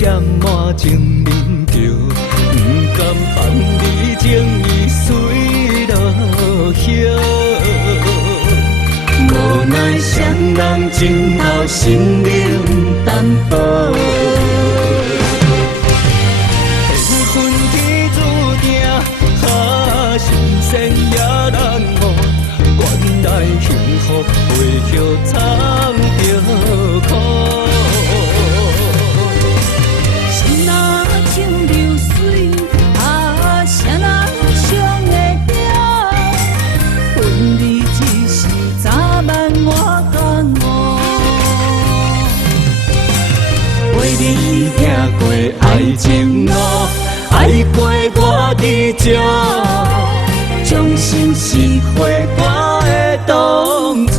沾满情面桥，不甘放你情意随落叶。无奈双人情头心灵淡薄，缘分天注定，心酸也难忘。原来幸福背后藏着苦。心若像流水，谁人伤会了？分离只是早晚我甲我。陪你行过爱情路，爱过我的这，将心实回我的当初。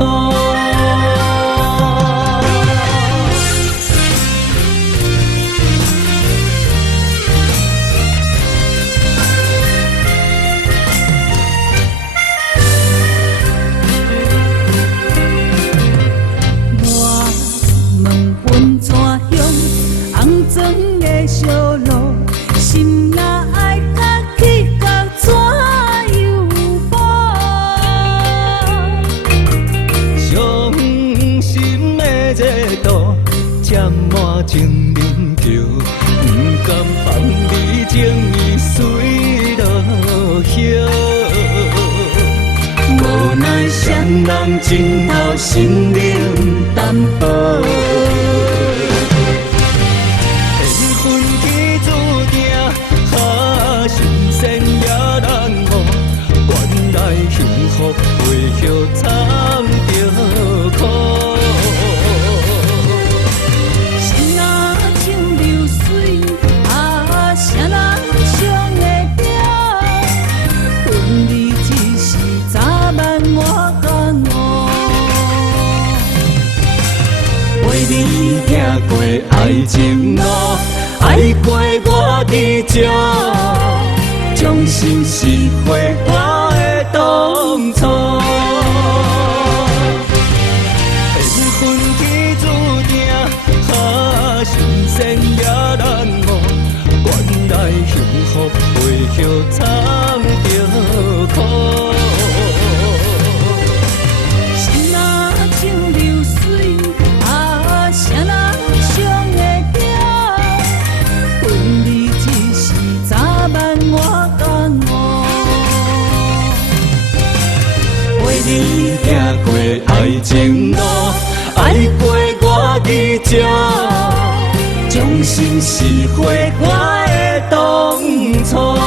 小路，心若爱甲去到怎样步？伤心的热度沾满情面桥，不甘放你情意随落叶。无奈双人情头心灵淡薄。心酸也难忘，原来幸福背后藏着苦。心若像流水，谁人伤会了？分离只是早晚我甲我。陪你行过爱情路，爱过我的这，将心实回我的当初。缘分天注定，心酸也难忘。原来幸福背后藏着苦。心若像流水，谁人伤会了？分离只是早晚我甲我。陪你行过爱情路，爱过我的这，将心实回我的当初。